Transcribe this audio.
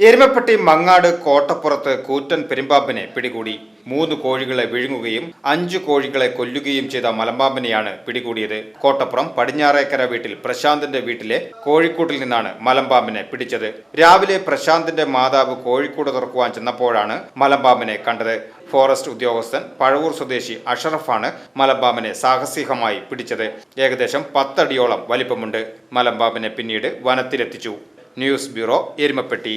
Erumapetty Mangad കോട്ടപ്പുറത്ത് കൂറ്റൻ പെരുമ്പാമ്പിനെ പിടികൂടി മൂന്ന് കോഴികളെ വിഴുങ്ങുകയും അഞ്ച് കോഴികളെ കൊല്ലുകയും ചെയ്ത മലമ്പാമ്പിനെയാണ് പിടികൂടിയത്. കോട്ടപ്പുറം പടിഞ്ഞാറേക്കര വീട്ടിൽ പ്രശാന്തിന്റെ വീട്ടിലെ കോഴിക്കൂട്ടിൽ നിന്നാണ് മലമ്പാമ്പിനെ പിടിച്ചത്. രാവിലെ പ്രശാന്തിന്റെ മാതാവ് കോഴിക്കൂട് തുറക്കുവാൻ ചെന്നപ്പോഴാണ് മലമ്പാമ്പിനെ കണ്ടത്. ഫോറസ്റ്റ് ഉദ്യോഗസ്ഥൻ പഴവൂർ സ്വദേശി അഷറഫാണ് മലമ്പാമ്പിനെ സാഹസികമായി പിടിച്ചത്. ഏകദേശം പത്തടിയോളം വലിപ്പമുണ്ട്. മലമ്പാമ്പിനെ പിന്നീട് വനത്തിലെത്തിച്ചു. News bureau Erumapetty.